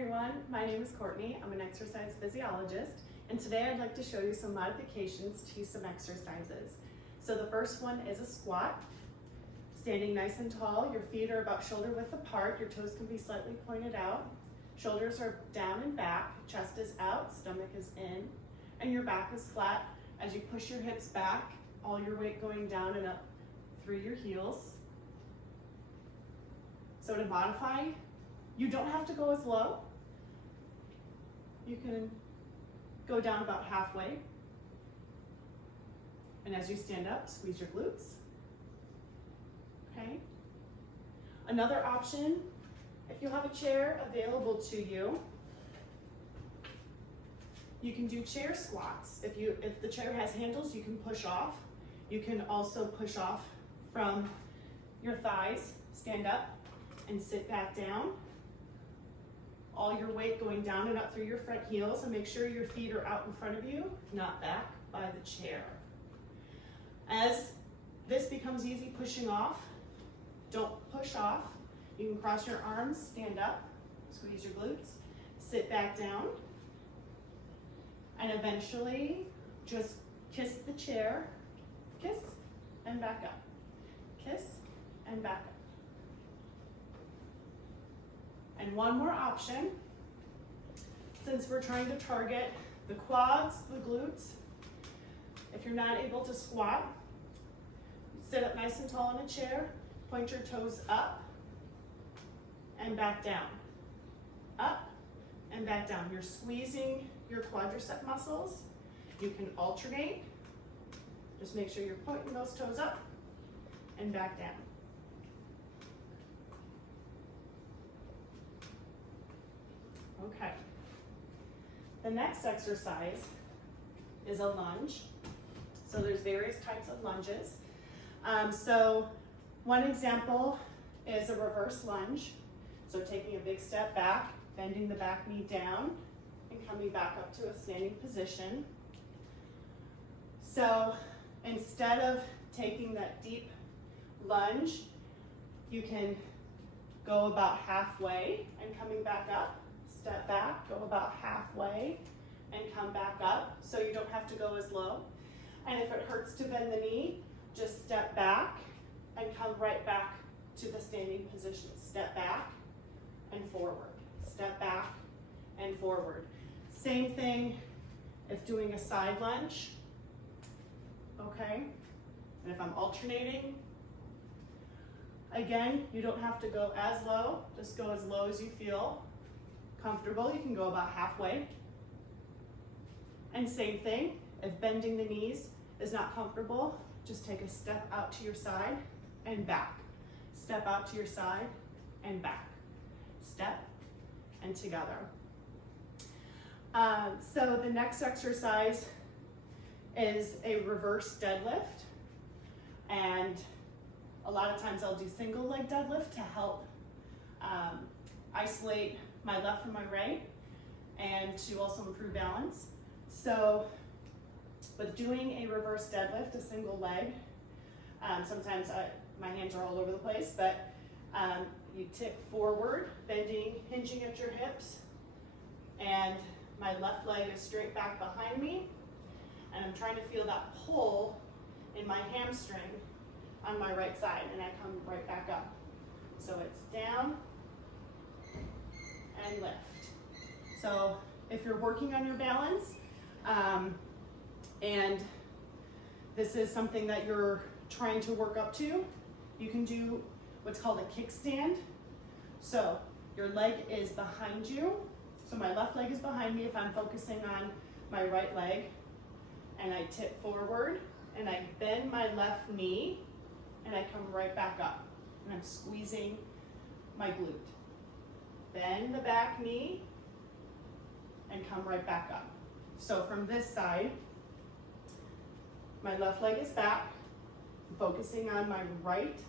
everyone, my name is Courtney. I'm an exercise physiologist, and today I'd like to show you some modifications to some exercises. So the first one is a squat. Standing nice and tall, your feet are about shoulder width apart, your toes can be slightly pointed out, shoulders are down and back, chest is out, stomach is in, and your back is flat as you push your hips back, all your weight going down and up through your heels. So to modify, you don't have to go as low. You can go down about halfway. And as you stand up, squeeze your glutes. Okay. Another option, if you have a chair available to you, you can do chair squats. If the chair has handles, you can push off. You can also push off from your thighs, stand up and sit back down. All your weight going down and up through your front heels, and make sure your feet are out in front of you, not back by the chair. As this becomes easy pushing off, don't push off. You can cross your arms, stand up, squeeze your glutes, sit back down, and eventually just kiss the chair, kiss and back up, kiss and back up. And one more option, since we're trying to target the quads, the glutes, if you're not able to squat, sit up nice and tall in a chair, point your toes up and back down, up and back down. You're squeezing your quadricep muscles. You can alternate. Just make sure you're pointing those toes up and back down. Okay, the next exercise is a lunge. So there's various types of lunges. So one example is a reverse lunge. So taking a big step back, bending the back knee down, and coming back up to a standing position. So instead of taking that deep lunge, you can go about halfway and coming back up. Step back, go about halfway, and come back up, so you don't have to go as low. And if it hurts to bend the knee, just step back and come right back to the standing position. Step back and forward. Step back and forward. Same thing if doing a side lunge, okay? And if I'm alternating, again, you don't have to go as low, just go as low as you feel comfortable. You can go about halfway. And same thing, if bending the knees is not comfortable, just take a step out to your side and back. Step out to your side and back. Step and together. So the next exercise is a reverse deadlift. And a lot of times I'll do single leg deadlift to help isolate my left from my right and to also improve balance. So with doing a reverse deadlift, a single leg, sometimes my hands are all over the place, but you tip forward, bending, hinging at your hips, and my left leg is straight back behind me, and I'm trying to feel that pull in my hamstring on my right side, and I come right back up. So it's down and lift. So if you're working on your balance, and this is something that you're trying to work up to, you can do what's called a kickstand. So your leg is behind you. So my left leg is behind me if I'm focusing on my right leg, and I tip forward and I bend my left knee and I come right back up, and I'm squeezing my glute. Bend the back knee and come right back up. So from this side, my left leg is back, I'm focusing on my right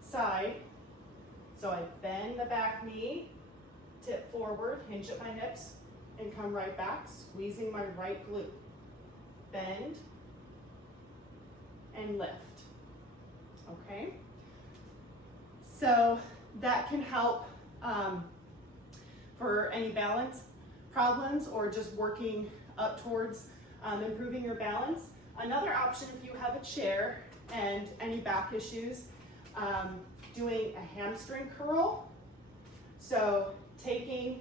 side. So I bend the back knee, tip forward, hinge at my hips, and come right back, squeezing my right glute. Bend and lift. Okay? So that can help for any balance problems or just working up towards improving your balance. Another option, if you have a chair and any back issues, doing a hamstring curl. So taking,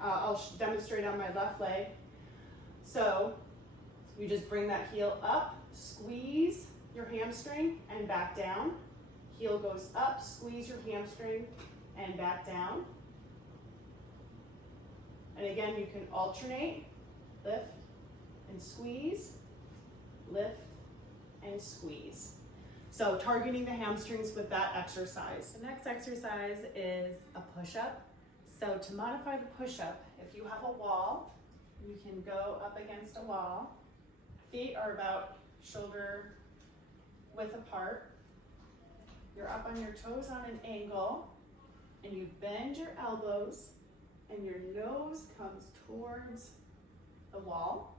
I'll demonstrate on my left leg. So you just bring that heel up, squeeze your hamstring and back down. Heel goes up, squeeze your hamstring and back down. And again, you can alternate, lift and squeeze, lift and squeeze. So targeting the hamstrings with that exercise. The next exercise is a push-up. So to modify the push-up, if you have a wall, you can go up against a wall. Feet are about shoulder width apart. You're up on your toes on an angle, and you bend your elbows, and your nose comes towards the wall.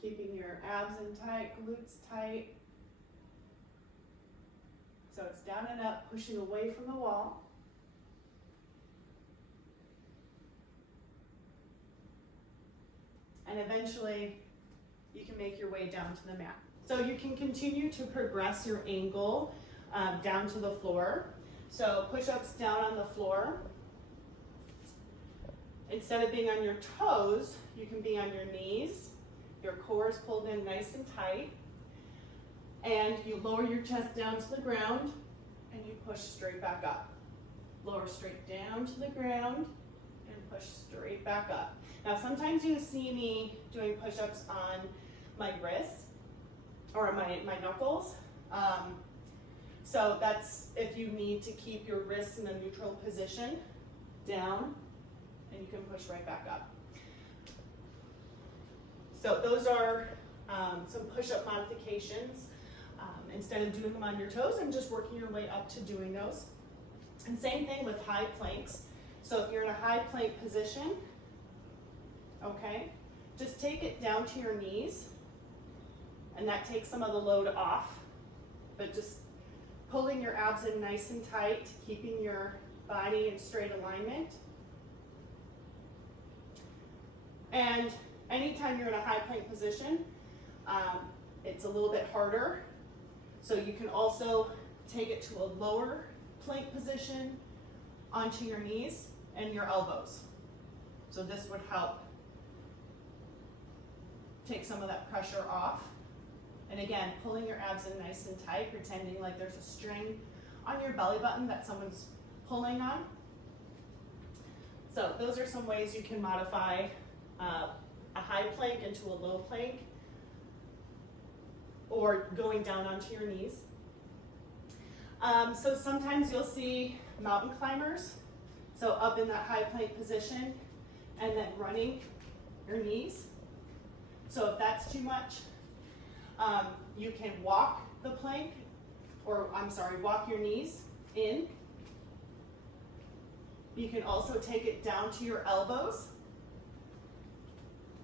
Keeping your abs in tight, glutes tight. So it's down and up, pushing away from the wall. And eventually, you can make your way down to the mat. So you can continue to progress your angle down to the floor. So push-ups down on the floor. Instead of being on your toes, you can be on your knees. Your core is pulled in nice and tight. And you lower your chest down to the ground and you push straight back up. Lower straight down to the ground and push straight back up. Now sometimes you see me doing push-ups on my wrists or my knuckles. So that's if you need to keep your wrists in a neutral position, down, and you can push right back up. So those are some push-up modifications. Instead of doing them on your toes and just working your way up to doing those. And same thing with high planks. So if you're in a high plank position, okay, just take it down to your knees, and that takes some of the load off, but just pulling your abs in nice and tight, keeping your body in straight alignment. And anytime you're in a high plank position, it's a little bit harder. So you can also take it to a lower plank position onto your knees and your elbows. So this would help take some of that pressure off. And again, pulling your abs in nice and tight, pretending like there's a string on your belly button that someone's pulling on. So those are some ways you can modify a high plank into a low plank, or going down onto your knees. So sometimes you'll see mountain climbers, so up in that high plank position and then running your knees. So if that's too much, you can walk the plank, or walk your knees in. You can also take it down to your elbows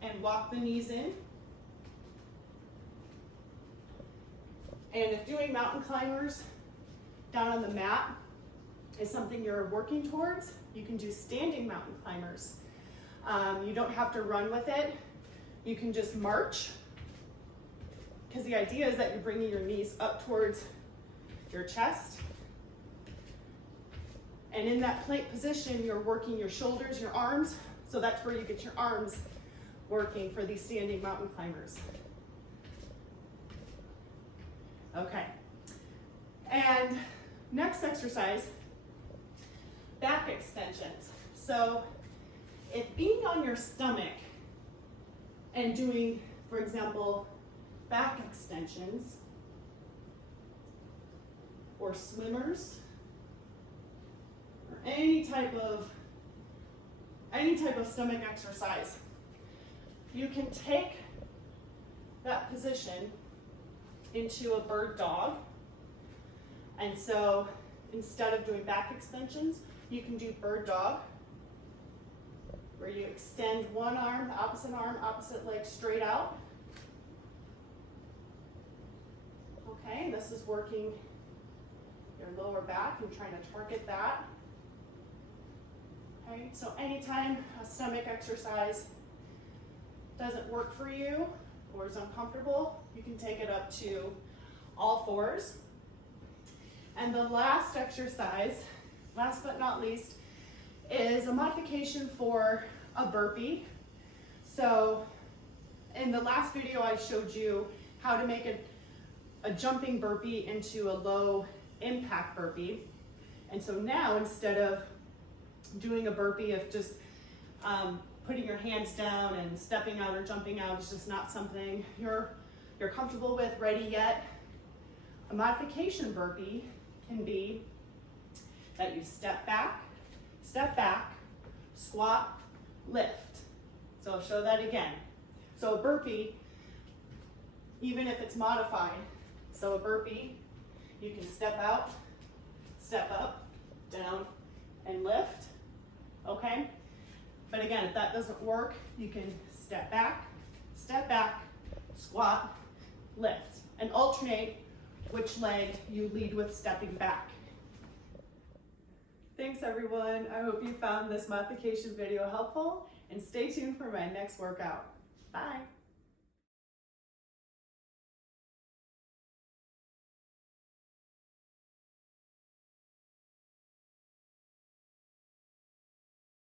and walk the knees in. And if doing mountain climbers down on the mat is something you're working towards, you can do standing mountain climbers. You don't have to run with it. You can just march, because the idea is that you're bringing your knees up towards your chest. And in that plank position, you're working your shoulders, your arms. So that's where you get your arms working for these standing mountain climbers. Okay, and next exercise, back extensions. So if being on your stomach and doing, for example, back extensions or swimmers or any type of stomach exercise, you can take that position into a bird dog. And so instead of doing back extensions, you can do bird dog, where you extend one arm, opposite leg straight out. Okay, and this is working your lower back and trying to target that. Okay, so anytime a stomach exercise doesn't work for you or is uncomfortable, you can take it up to all fours. And the last exercise, last but not least, is a modification for a burpee. So in the last video, I showed you how to make a jumping burpee into a low impact burpee. And so now, instead of doing a burpee of just putting your hands down and stepping out or jumping out, is just not something you're comfortable with, ready yet. A modification burpee can be that you step back, squat, lift. So I'll show that again. So a burpee, even if it's modified, so a burpee, you can step out, step up, down, and lift, okay? But again, if that doesn't work, you can step back, squat, lift, and alternate which leg you lead with stepping back. Thanks everyone. I hope you found this modification video helpful, and stay tuned for my next workout. Bye.